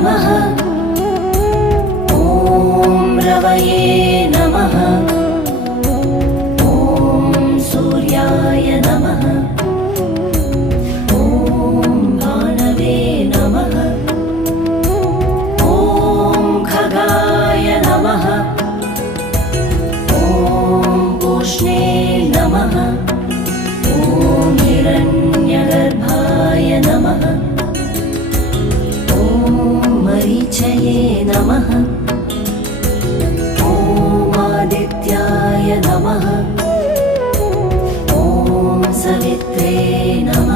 नमः। ॐ रवये नमः। ॐ सूर्याय नमः। ॐ भानवे नमः। ॐ खगाय नमः। ॐ पूष्णे नमः। ॐ हिरण्यगर्भाय नमः। ॐ मरीचये नमः। ॐ आदित्याय नमः। ॐ सवित्रे नमः।